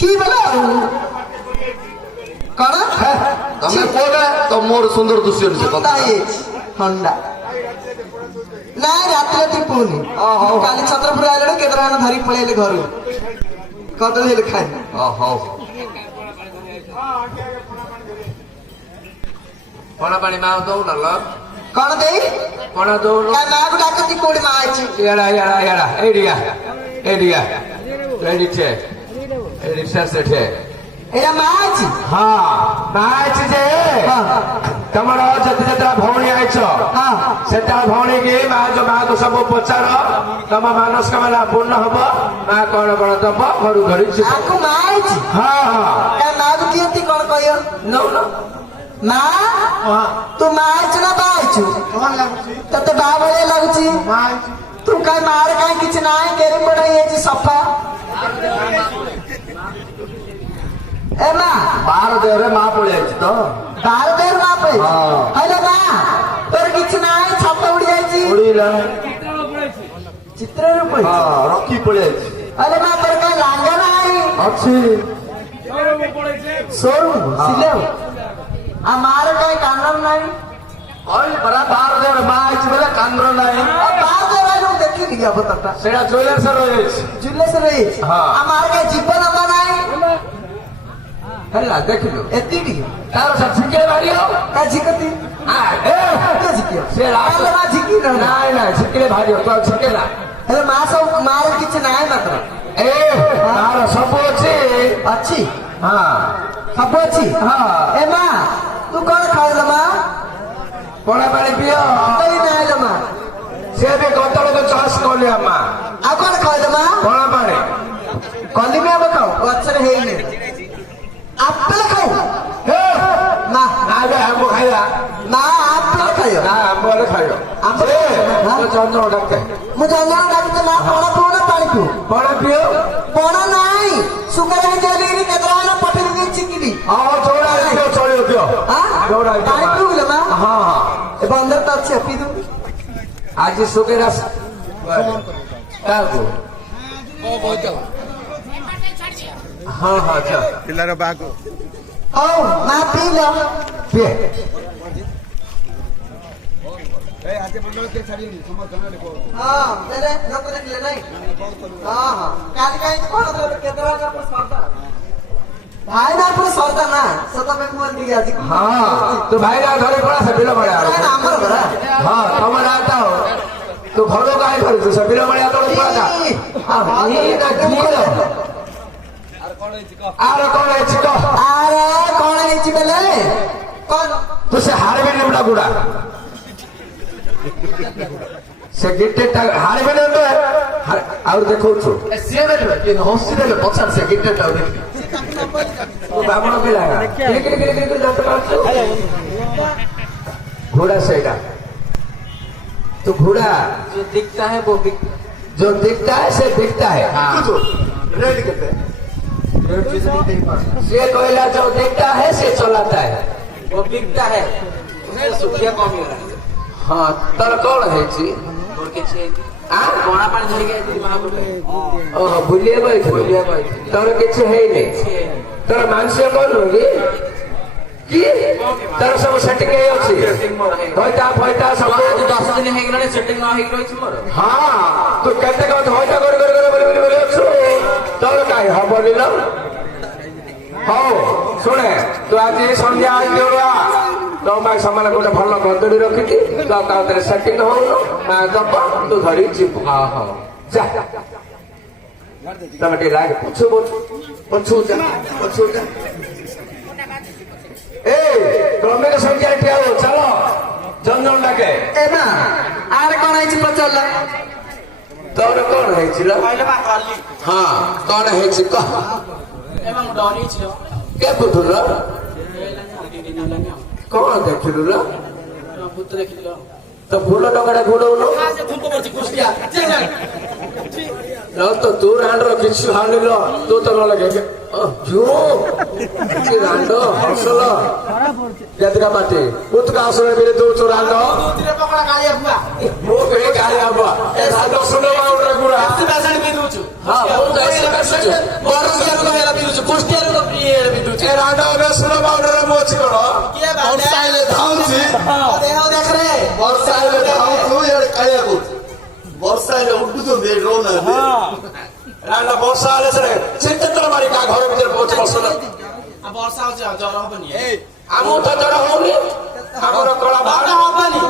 কি বলো কଣ ତମେ କୋଉଟା ତ ମୋର ସୁନ୍ଦର ଦୃଶ୍ୟ ହଣ୍ଡା ହେଇଛି ହଣ୍ଡା ନାଇଁ ରାତି ରାତି ପୁଣି କାଲି ଛତ୍ରପୁର ଆଇଲାବେଳେ କେତେ ଟଙ୍କା ଧରିକି ପଳେଇଲେ ଘରୁ କଦଳୀ ହେଲେ ଖାଇ ହଉ ପଣା ପାଣି ମା ଦଉନ ଲ କଣ ଦେଇ ପଣା ଦଉନ ମାକୁ ଡାକନ୍ତି କୋଉଠି ମା ଅଛି ଏଇଡା ଏଇଠି ସେଠେ ଏଇଟା ମା ଅଛି ହଁ ମା ଅଛି ଯେ ତମର ଯେତେ ଯେତେଟା ଭଉଣୀ ଆଇଛ ସେଟା ଭଉଣୀ କି ମାକୁ ସବୁ ପଚାର ତମ ମାନସ୍କାମନା ପୂର୍ଣ୍ଣ ହବ ମା କଣ କଣ ଦବ ଘରୁ ଘରୁ ଆକୁ ମା ଅଛି ହଁ ମାକୁ ଦିଅନ୍ତି କଣ କହିବ ନଉନ ମା ତୁ ମା ହେଇଛୁ ନା ବା ହେଇଛୁ ତତେ ବା ଭଳିଆ ଲାଗୁଛି ତୁ କାହିଁ ମାର କାହିଁ କିଛି ନାହିଁ କେରି ପଡ ହେଇଯାଇଛି ସଫା ଏ ମା ବାର ଦେହରେ ମା ପଳେଇ ଯାଇଛି ତ ବାର ଦେହରେ ମା ପଳେଇ ହେଲେ ମା ତୋର କିଛି ନାହିଁ ଛାତ ଉଡି ଯାଇଛି ଉଡିଲା ଚିତ୍ରରେ ପଳେଇ ରଖି ପଳେଇ ଯାଇଛି ହେଲେ ମା ତୋର କାହିଁ ଲାଙ୍ଗ ନାହିଁ ଅଛି ସୋରୁମ ସିଲେଉ ଆଉ ମାର କାହିଁ କାନ୍ଦ ନାହିଁ ପରା ବାର ଦେହରେ ମା ହେଇଛି ବୋଲେ କାନ୍ଦ ନାହିଁ ବାର ଦେହରେ ମୁଁ ଦେଖିଲି ଅବତାରଟା ସେଇଟା ଜୁଏଲର୍ସ ରହିଯାଇଛି ଜୁଲେସ ରହିଛି ଆଉ ମାର କାହିଁ ଜୀବ ନବା ନାହିଁ ହେଲା ଦେଖିଲୁ ଏତିକି ତାର ସେ ଝିକେ ମାରିବ କା ଝିକତି ଝିକିବ ସେ ମା ଝିକି ନାଇଁ ନାଇଁ ଝିକିଲେ ଭାରିବ ତ ଝିକେଲା ହେଲେ ମା ସବୁ ମାର କିଛି ନାହିଁ ମାତ୍ର ତାର ସବୁ ଅଛି ଅଛି ହଁ ସବୁ ଅଛି ଏ ମା ତୁ କଣ ଖାଇଲ ମା ପଣା ପାଣି ପିଅ ନାଇଲ ମା ସେ ବି ଗତଳକୁ ଚାଷ କଲି ମା ଆଉ କଣ ଖାଇଲ ମା ପଣା ପାଣି କଲିମି ଆମ୍ବ ଖାଉ ଗଛରେ ହେଇନି ଆପେଲ ଖାଉ ନା ଆମ୍ବ ଖାଇବା ନା ଆପେଲ ଖାଇବ ନା ଆମ୍ବ ହେଲେ ଖାଇବ ଜଞ୍ଜଳ ଡାକ୍ତେ ମୁଁ ଜଞ୍ଜଳ ଡାକିତେ ମା ପଣା ପିଉ ନା ପାଣି ପିଉ ପଣା ପିଅ ପଣା ନାହିଁ ସୁଗାର ହେଇଛି କେତେ ଟଙ୍କା ପଠେଇ ଦେଇ ଚିକିଟି ଚଉଡ଼ା ଚଳିବ ପିଅ ପାଣି ପିଉଲେ ମା ହଁ ଏ ବନ୍ଦର ତ ଅଛି ପିଇ ଦଉ ଆଜି ସୁଗେର କାହାକୁ ହଁ ପିଲାର ବାହାକୁ ହଉ ମା ପିଇଲ ପିଏ ହଁ ଲୋକ ଦେଖିଲେ ନାଇଁ ହଁ କାଲି କାହିଁ କଣ କେତେ ଟଙ୍କା ଭାଇ ନା ପୁରା ସର୍ଦା ନା ସତ ପାଇଁ ମୁଁ ଟିକେ ଆଜି ହଁ ତୁ ଭାଇ ନା ଧରି ପଳା ସେ ବିଲ ଭଳିଆ ଆମର ଘର ହଁ ତମ ନା ତୁ ଘର କାହିଁ ଧରିଛୁ ସେ ବିଲ ଭଳିଆ ତୋର ପଳା ଆର କଣ ହେଇଛି କହ ଆରେ କଣ ହେଇଛି ବେଲେ କଣ ତୁ ସେ ହାରବେ ନେବୁଡା ଗୁଡା ସେ ଗିଟେଟା ହାରବେ ନେବେ ଆଉ ଦେଖଉଛୁ ସିଏ ଦେବେ କିନ୍ତୁ ହସି ଦେବେ ପଛାର ସେ ଗିଟେଟା ବାମଣ ପିଲା घोड़ा सेगा तो घोड़ा जो दिखता है वो जो दिखता है से दिखता है रेड कहते से कोयला जो दिखता है से चलाता है वो बिकता है उससे सुखिया कम हो रहा है हाँ तर कौन है जी और किसी कोना पानी धरी गए महाप्रभु ओह बुलिया भाई तर किसी है नहीं तर मानसिक कौन होगी कि तर सब सेटिंग अच्छी होइता फइता सब 10 दिन हे गलाने सेटिंग ना हे रहिछ मोर हां तू केते कत होइता कर बोली अछु तर काई हबनी न हो सुने तू आज संध्या आइलोरा तो मैं समान गोटे भल गदड़ी रखिथि तो ताते सेटिंग हो ना दब तू धरी जीव हां हां जा तमे के लाग पछु जा ए तमे के संख्या ठिया हो चलो जंजन डाके ए ना आरे कोन आइछि पचला तोर कोन हेछि ल पहिले बा खाली हां कोन हेछि क एवं डरी छियो के पुतुर कोन देखिलु ल पुत्र देखिलो तो फूल टंगड़ा घोड़ौन से थुंको बची कुस्तिया तो तू रांडर किछु हानिलो तू तो न लगे जो कि रांड हसल जदरा बाटे उतका असरे बेले दो चोरांड दूसरे पकड़ा कालिया बुआ मो के कालिया बुआ ए रांड सुनो माउंडर गुरा भाषण भी दूछु हां मो कैसे कर सके बरस के को हेला भी दूछु ହେଲେ ଉଠୁଛନ୍ତି ରହୁନାହାନ୍ତି ରାଣ୍ଡ ବର୍ଷା ହେଲେ ସେ ଚିତ୍ର ମାରି କା ଘର ଭିତରେ ପହଞ୍ଚି ବସୁନ ବର୍ଷା ହଉଛି ଆଉ ଜ୍ୱର ହବନି ଆମକୁ ତ ଜର ହଉନି ଆମର କଳା ବାହାଡ ହବନି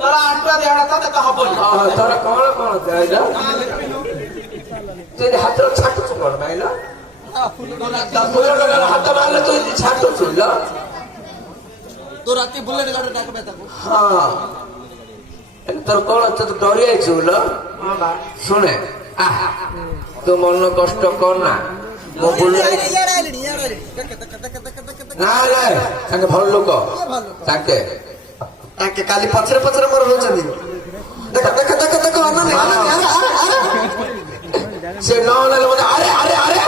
ତୋର ଆଣ୍ଠୁଆ ଦେହଟା ତ ଦେଖ ହବନି ତୋର କଣ କଣ ଦେଲା ତୁ ହାତର ଛାଟୁଛୁ କଣ ପାଇଲ ହାତ ମାରିଲେ ତୁ ଛାଟୁଛୁ ତୁ ରାତି ବୁଲେଟ ଗାଡି ଡାକବେ ତାକୁ ହଁ তোর কোন তো ডরি আইছু লো শুনে তো মন কষ্ট কর না মো বলু না না তাকে ভাল লোক তাকে ତାଙ୍କେ କାଲି ପଛରେ ପଛରେ ମୋର ରହୁଛନ୍ତି ଦେଖ ଦେଖ ଦେଖ ଦେଖ ଅନାନି সে নহলে মনে আরে আরে আরে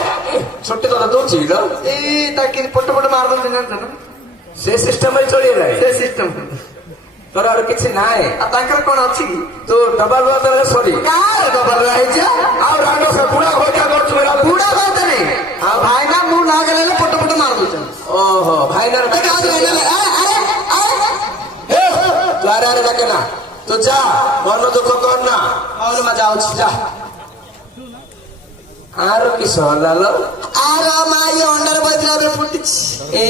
ছোট্ট কথা দৌছি লো ଏଇ ତାଙ୍କେ ପଟ ପଟ ମାର ଦଉଛନ୍ତି ଜାଣିଛ ନା সে সিস্টেম চলি নাই ସେ ସିଷ୍ଟମ তোর আর কিছু নাই ଆଉ ତାଙ୍କର କଣ ଅଛି କି তো ডবল বদলে সরি କାହାର ଡବଲ ହେଇଛି ଆଉ ରାଗ ସେ ବୁଢା ଭଜା କରୁଛୁ ବୁଢା କଥା ନାଇଁ ଆଉ ଭାଇନା ମୁଁ ନା ଗଲେ ପଟ ପଟ ମାର ଦଉଛନ୍ତି ଓହୋ ଭାଇନାର ଦେଖ ଆଉ ଭାଇନା ତୁ ଆରେ ଆରେ ডাকে না তো যা মন দুঃখ কর না ହଉ ମା ଯାଉଛି যা আর কি সহলালো ଆର ମା ଇଏ ଅଣ୍ଡାରେ ବସିଥିଲା ଏବେ ଫୁଟିଛି এ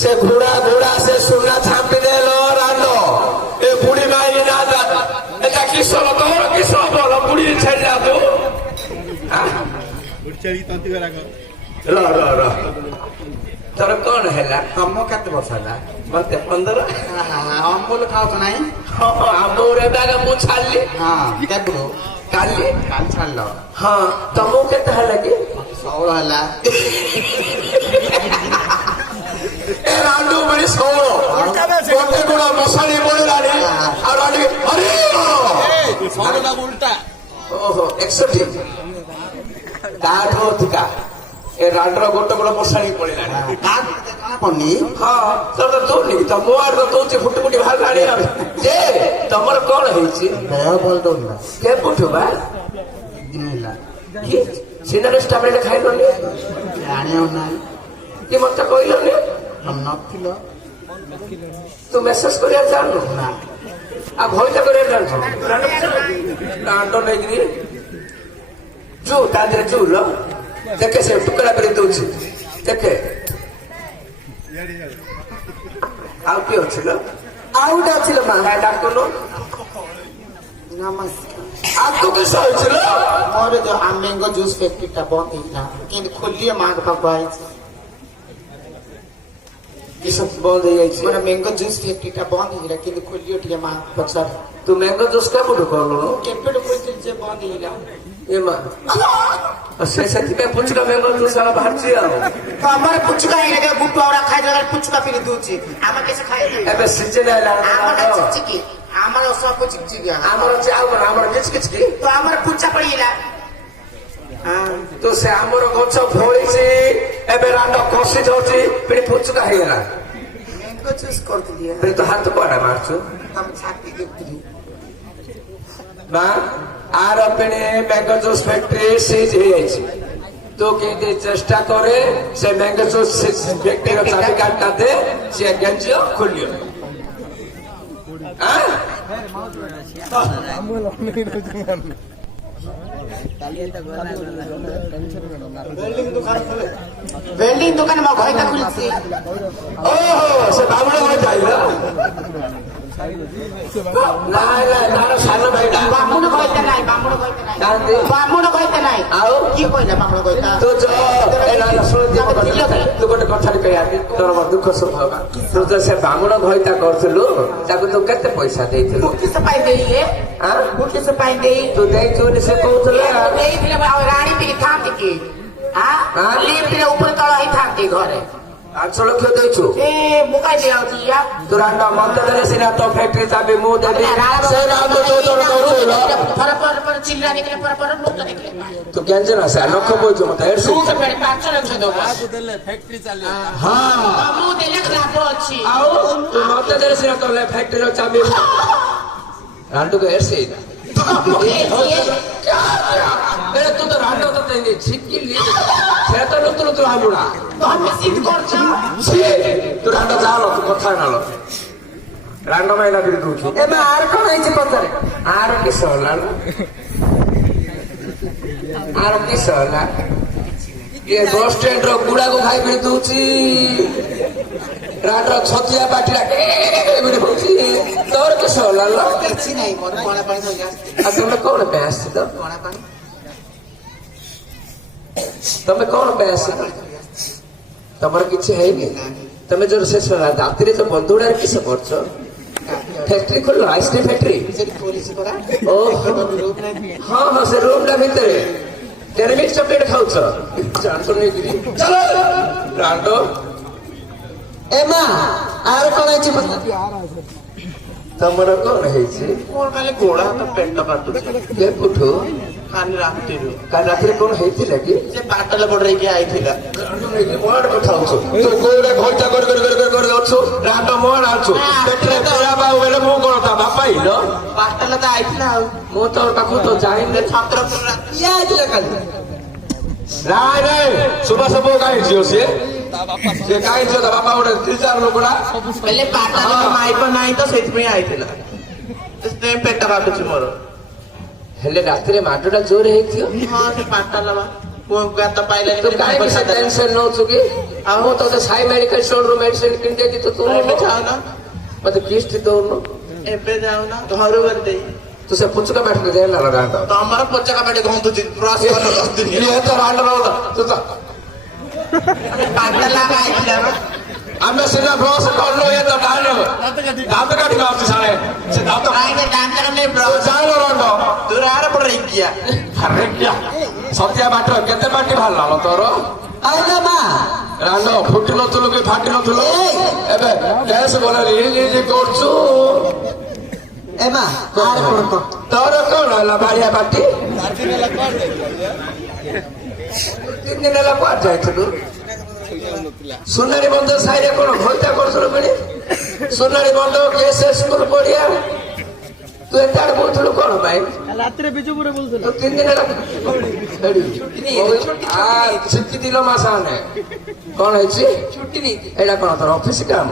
সে ঘোড়া ঘোড়া সে সোনা ছাপি দেল রান্ড এ বুড়ি মাই না এটা কি সব তোর কি সব বলো বুড়ি ছেড়ে যা তো র র র তোর কোন হেলা ତମ କେତେ ବର୍ଷ ହେଲା মতে 15 ଅମୁଲ ଖାଉଛ ନାହିଁ আমরে দাগা মু ছাড়লি ହଁ କେବଳ কালি କାଲି ଛାଡ଼ିଲ হ্যাঁ তমু কেতে হেলা কি 16 ହେଲା এ রান্ডু বড়ি সৌর গোটে গুণ মশারি বড়িলানি আর রান্ডি আরে ସରୁଟା ଉଲ୍ଟା ଓହୋ 61 ତାଠୁ ଅଧିକା ଏ ରାଣ୍ଡର ଗୋଟେ ବଡ ମଶାଣି ପଡିଲାଣି କାଣା ପଡନି ହଁ ତୋର ତ ଦଉନି ତ ମୋ ଆଡେ ତ ଦଉଛି ଫୁଟି ଫୁଟି ବାହାରିଲାଣି ଯେ ତମର କଣ ହେଇଛି ଦେହ ଭଲ ଦଉନି କେବୁଠୁ ବା ଦିନ ହେଲା କି ସିନାରେସ୍ ଟାବଲେଟ୍ ଖାଇଲନି ଜାଣିବ ନାହିଁ କି ମତେ କହିଲନି ନଥିଲ ତୁ ମେସେଜ କରିବା ଜାଣିନୁ ନା ଆଉ ଭଇଟା କରିବା ଜାଣିଛୁ ରାଣ୍ଡ ନେଇକିରି ଜୁ ତା ଦେହରେ ଜୁ ଲ ଦେଖେ ସେ ଟୁକଡ଼ା କରି ଦଉଛି ଦେଖେ ଆଉ କିଏ ଅଛି ଲ ଆଉ ଗୋଟେ ଅଛି ଲୋ ମା କାଇଁ ଡାକୁନୁ ନମସ୍କାର ଆକୁ କିସ ହେଇଛି ଲ ମୋର ଯୋଉ ମ୍ୟାଙ୍ଗୋ ଜୁସ୍ ଫ୍ୟାକ୍ଟ୍ରିଟା ବନ୍ଦ ହେଇଥିଲା କିନ୍ତୁ ଖୋଲିଏ ମାଙ୍କ ପାଖକୁ ଆଇଛି କିସ ବନ୍ଦ ହେଇଯାଇଛି ମୋର ମ୍ୟାଙ୍ଗୋ ଜୁସ୍ ଫ୍ୟାକ୍ଟ୍ରିଟା ବନ୍ଦ ହେଇଥିଲା କିନ୍ତୁ ଖୋଲିଏ ଟିକେ ମା ପଚାର ତୁ ମ୍ୟାଙ୍ଗୋ ଜୁସ୍ କେବେଠୁ କଲୁଣୁ କେବେଠୁ ଖୋଲିଥିଲି ଯେ ବନ୍ଦ ହେଇଗଲା ଏ ମା ସେ ସେଥିପାଇଁ ପୁଚୁକା ମ୍ୟାଙ୍ଗୋ ଜୁସ୍ ଆଣ ବାହାରିଛି ଆଉ ତ ଆମର ପୁଚୁକା ହେଇଗଲା ଗୁଟୁ ଆଉରା ଖାଇଦେଲା ପୁଚୁକା ପିରି ଦଉଛି ଆମେ କିଛି ଖାଇଦେବୁ ଏବେ ସିଜନ ଆମର ହେଲା ଚିଚିକି ଆମର ସବୁ ଚିଚିକି ଆମର ଅଛି ଆଉ କଣ ଆମର କିଛି କିଛି କି ତ ଆମର ପୁଚା ପଡିଗଲା ତ ସେ ଆମର ଗଛ ଫଳିଛି ଏବେ ରାଣ୍ଡ କଷି ଯାଉଛି ପିଣି ପୁଚୁକା ହେଇଗଲା ମ୍ୟାଙ୍ଗୋ ଜୁସ୍ କରିଥିଲି ପିଣି ତୁ ହାତ କୁଆଡେ ମାରୁଛୁ ତମ ଛାତି ଦେଖୁଥିଲି ମା ଆର ପିଣି ମ୍ୟାଙ୍ଗୋ ଜୁସ୍ ଫ୍ୟାକ୍ଟ୍ରି ସିଜ୍ ହେଇଯାଇଛି ତୁ କେମିତି ଚେଷ୍ଟା କରେ ସେ ମ୍ୟାଙ୍ଗୋ ଜୁସ୍ ଫ୍ୟାକ୍ଟ୍ରିର ଚାବି କାର୍ଡଟା ଦେ ସେ ଗେଞ୍ଜିଅ ଖୋଲିଅ वेल्डिंग दुकान में घोइता खुलছি ଓହୋ ସେ ବାମୁଣ ଘର ଯାଇଲା ନାଇଁ ନାଇଁ ତାର ସାନ ଭାଇଟା बामुन घोइता नाही बामुन घोइता नाही କାନ୍ତି बामुन घोइता नाही ଆଉ की କହିଲା बामुन घोइता ତୁ ତୁ ଗୋଟେ କଥାରେ କହିବା ତୋର ଦୁଃଖ ସୁଖ ହବା ତୁ ତ ସେ ବାମୁଣ ଘଇତା କରୁଥିଲୁ ତାକୁ ତୁ କେତେ ପଇସା ଦେଇଥିଲୁ किस पाई देइले ଆଁ? किस पाई देइ ତୁ ଦେଇଛୁ ବୋଲି ସେ କହୁଥିଲା देइଥିଲେ रानी भी थांती की हां हाँ? लिफ्ट रे ऊपर तळ ही थांती घरे 8 ଲକ୍ଷ ଦେଇଛୁ ए मुकाई दे आउती या ତୁ ରାଣ୍ଡ ମତେ ଦେଲେ ସିନା ତୋ ଫ୍ୟାକ୍ଟ୍ରି ଚାବି ମୁଁ ଦେବି ସେ ରାଣ୍ଡ ତୁ ତୋର କରୁଛୁ पर चिल्ला निकले पर लोक निकले ତୁ କେମିତି ନା ସେ ଲକ୍ଷ ବୋଇଛୁ ମତେ ଏଡ୍ तू से पेड़ 5 लाख दो ତାକୁ ଦେଲେ ଫ୍ୟାକ୍ଟ୍ରି ଚାଲିବ ହଁ ମୁଁ ଦେଲେ ଲାଭ ଅଛି ଆଉ ତୁ ମତେ ଦେଲେ ସିନା ତୋ ଫ୍ୟାକ୍ଟ୍ରିର ଚାବି ରାଣ୍ଡକୁ ଏଡ୍ ସେଇଟା ତୁ ତ ରାଣ୍ଡ ତ ଝିକିଲି ସେ ତ ଲୁତୁ ଲୁତୁ ହାବୁଡା तो हम सिद्ध करछ ତୁ ରାଣ୍ଡ ଯାଅ ତୁ କଥା ନାଳ ରାଣ୍ଡ ମାଇଲା କରି ଦଉଛୁ ଏବେ ଆର କଣ ହେଇଛି ପଚାରେ? ଆର କିସ ହେଲା ଆର କିସ ହେଲା ଇଏ ବସ୍ ଷ୍ଟାଣ୍ଡ ର ଗୁଡାକୁ ଖାଇ ପିଇ ଦଉଛି ରାଣ୍ଡ ଛତିଆ ପାଟିଲା ଏମିତି ହଉଛି ତୋର କିସ ହେଲା ଲୋ? କିଛି ନାହିଁ ମୋର କଣା ପାଣି ଧରି ଆସିଛି ଆଉ ତମେ କଣ ପାଇଁ ଆସିଛ କଣା ପାଣି ତମେ କଣ ପାଇଁ ଆସିଛ ତମର କିଛି ହେଇନି ତମେ ଯୋଉ ଶେଷ ରାତିରେ ଯୋଉ ବନ୍ଧୁଡାରେ କିସ କରୁଛ ଫ୍ୟାକ୍ଟ୍ରି ଖୋଲିଲ ଆଇସ୍କ୍ରିମ ଫ୍ୟାକ୍ଟ୍ରି ସେଠି ପୋଲିସ ପରା ଓହୋ ରୁମ୍ ନାହିଁ ହଁ ହଁ ସେ ରୁମ୍ ଟା ଭିତରେ ଟେରିମିକ୍ ଚକଲେଟ ଖାଉଛ ଜାଣିଛ ନେଇକିରି ଚାଲ ରାଣ୍ଡ ଏ ମା ଆର କଣ ହେଇଛି ପଚାରେ? ତମର କଣ ହେଇଛି ମୋର ଖାଲି ଗୋଡ ହାତ ପେଟ କାଟୁଛି କେଉଠୁ କାଲି ରାତିରୁ କାଲି ରାତିରେ କଣ ହେଇଥିଲା କି ସେ ପାଟଲ ବଡରେଇକି ଆଇଥିଲା ମୋଆଡେ କଥା ହଉଛୁ ତୁ କୋଉରେ ଘଇଟା କରି ଅଛୁ ରାଣ୍ଡ ମୋଆଡ ଆଛୁ ପେଟରେ ପେରା ବାବୁ ବେଲେ ମୁଁ କଣ ତା ବାପା ହେଇଲ ପାଟଲ ତ ଆଇଥିଲା ଆଉ ମୁଁ ତୋ ପାଖକୁ ତ ଯାଇନି ଛତ୍ରପୁର ରାତି କିଏ ହେଇଥିଲା କାଲି? ନାଇଁ ନାଇଁ ସୁଭାଷ ପୁଅ କାହିଁ ଝିଅ ସିଏ ସେ କାହିଁ ଝିଅ ତା ବାପା ଗୋଟେ ଟିଚର ଲୋକଟା କହିଲେ ପାଟଲ ମାଇପ ନାହିଁ ତ ସେଇଥିପାଇଁ ଆଇଥିଲା ସେଥିପାଇଁ ପେଟ କାଟୁଛି ମୋର ହେଲେ ରାତିରେ ମାଡଟା ଜୋରେ ହେଇଥିବ ହଁ ସେ ପାଟଲ ବା ପୁଅ ଗାତ ପାଇଲାନି ତୁ ବୋଲି କାହିଁକି ପଇସା ସେ ଦେଲା। ଟେନସନ ନଉଛୁ କି ଆଉ ମୁଁ ତୋତେ ସାଇ ମେଡିକାଲ ଷ୍ଟୋରରୁ ମେଡିସିନ କିଣିଦେଇକି ତୁ ଏବେ ଯାଉନ ମତେ କିସ୍ତି ଦଉନୁ ଏବେ ଯାଉନ ଘରୁ ଗଲି ଦେଇ ତୁ ସେ ପୁଚୁକା ମାଟିରେ ଦେଲା ଲଗାନ୍ତ ତମର ପୋଚକା ପାଟି ଘନ୍ତୁଛି ବ୍ରସ୍ କର 10 ଦିନ ଇଏ ତ ରାଣ୍ଡ ରହୁନ ତୁ ତ ପାଟଲ ଆଇଥିଲା ବା ଆମେ ସିନା ବ୍ରସ୍ କରଲୁ ଇଏ ତ ଡାଇଲ ଦାନ୍ତ କାଟି ମାରୁଛି ସାଳେ ସେ ଦାନ୍ତ କାହିଁକି ଦାନ୍ତ ନେଇ ତୁ ବ୍ରସ୍ ଜାଣିଲ ରାଣ୍ଡ ତୁ ଆର ପଟ ରେକିଆ ଆରେ କିଆ ସତ୍ୟା ବାଟର କେତେ ପାଟି ବାହାରିଲା ମ ତୋର ଆଇଲା ମା ରାଣ୍ଡ ଫୁଟି ନଥିଲୁ କି ଫାଟି ନଥିଲୁ ଏବେ ଗ୍ୟାସ ଗଲେ ରିଲିଜ କରୁଛୁ ଏ ମା ଆର କଣ କହ? ତୋର କଣ ହେଲା ବାଳିଆ ପାଟି 3 ଦିନ ହେଲା କୁଆଡେ ଯାଇଥିଲୁ ସୁନାରୀ ବନ୍ଧ ସାହିରେ କଣ ଘଇତା କରୁଥିଲୁ ପୁଣି ସୁନାରୀ ବନ୍ଧ କେସ୍ ସ୍କୁଲ ପଡିଆ ତୁ ଏତେ ଆଡେ କହୁଥିଲୁ କଣ ପାଇଁ ରାତିରେ ବିଜୁପୁରରେ ବୁଲୁଥିଲା ତୁ 3 ଦିନ ହେଲା ଛୁଟି ଦିଲ ମାସାନେ କଣ ହେଇଛି ଛୁଟି ନେଇକି ଏଇଟା କଣ ତୋର ଅଫିସ କାମ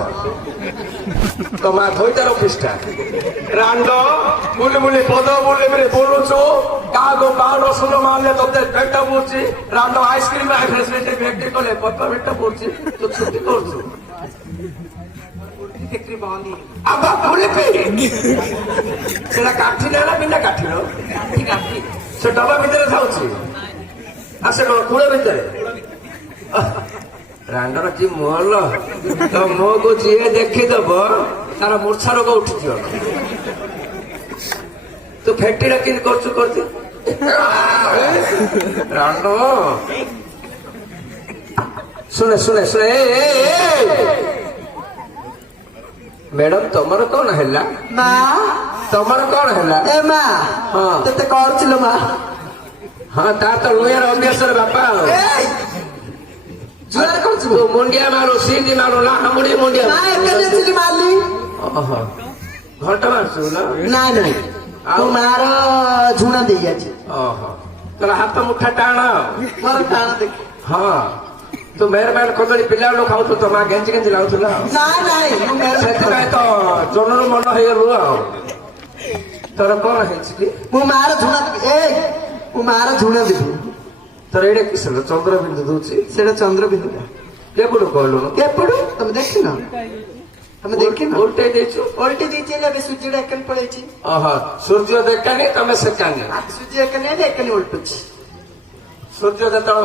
ତ ମା ଧୋଇତାର ଅଫିସ ଟା ରାଣ୍ଡ ବୁଲି ବୁଲି ପଦ ବୁଲି ବୁଲି ବୁଲୁଛୁ କାହାକୁ ପାଉଡ ସୁନ ମାରିଲେ ତତେ ପେଟ ବୁଛି ରାଣ୍ଡ ଆଇସ୍କ୍ରିମ ଫେସିଲିଟି ଫ୍ୟାକ୍ଟ୍ରି କଲେ ପେଟ ବୁଛି ତୁ ଛୁଟି କରୁଛୁ ଫ୍ୟାକ୍ଟ୍ରି ବନ୍ଦ ଆବା ବୁଲି ସେଟା କାଠି ନା ବିନା କାଠିର କାଠି ସେ ଡବା ଭିତରେ ଥାଉଛି ଆଉ ସେ କଣ କୂଳ ଭିତରେ ରାଣ୍ଡର କି ମୋହଲ ତ ମୁହଁକୁ ଯିଏ ଦେଖିଦବ ତାର ମୂର୍ଚ୍ଛା ରୋଗ ଉଠିଯିବ ତୁ ଫ୍ୟାକ୍ଟ୍ରିଟା କେମିତି କରୁଛୁ କରୁଛୁ ରାଣ୍ଡ ଶୁଣେ ଶୁଣେ ଶୁଣେ ମ୍ୟାଡାମ ତମର କଣ ହେଲା ମା ତମର କଣ ହେଲା ଏ ମା ହଁ ତତେ କରୁଥିଲ ମା ହଁ ତାର ତ ଲୁହାର ଅଭ୍ୟାସରେ ବାପା ଆଉ ଜୁଆର କରୁଛୁ ତୁ ମୁଣ୍ଡିଆ ମାରୁ ସିନ୍ଦି ମାରୁ ନା ହାମୁଡି ମୁଣ୍ଡିଆ ମା ଏକା ଆସିକି ମାରଲି ଓହୋ ଘଣ୍ଟା ମାରୁଛୁ ନା ନାଇଁ ନାଇଁ ତୁ ମାର ଝୁଣା ଦେଇଯାଇଛି ଓହୋ ତୋର ହାତ ମୁଠା ଟାଣ ମୋର କାଣ ଦେଖ ହଁ ତୁ ମେହରବାନ କଦଳୀ ପିଲାବେଳୁ ଖାଉଛୁ ତ ମା ଗେଞ୍ଜି ଗେଞ୍ଜି ଲାଗୁଥିଲା ଆଉ ନାଇଁ ନାଇଁ ମୁଁ ସେଥିପାଇଁ ତ ଜନରୁ ମନ ହେଇଗଲୁ ଆଉ ତୋର କଣ ହେଇଛି କି ମୁଁ ମାର ଝୁଣା ଏ ମୁଁ ମାର ଝୁଣା ଦେବି ତୋର ଏଇଟା କିସ ଚନ୍ଦ୍ର ବିନ୍ଦୁ ଦଉଛି ସେଇଟା ଚନ୍ଦ୍ରବିନ୍ଦୁ କେପଟୁ କହିଲୁ ଏପଟୁ ତମେ ଦେଖିନ ତମେ ଦେଖିନ ଉଲ୍ଟେଇ ଦେଇଛୁ ଓଲଟି ଦେଇଛି ଏବେ ସୂର୍ଯ୍ୟଟା ଏକାନି ପଳେଇଛି ଓହୋ ସୂର୍ଯ୍ୟ ଦେଖାନି ତମେ ସେକାନି ସୂର୍ଯ୍ୟ ଏକାନି ହେଲେ ଏକାନି ଓଲଟୁଛି ସୂର୍ଯ୍ୟ ଯେତେବେଳେ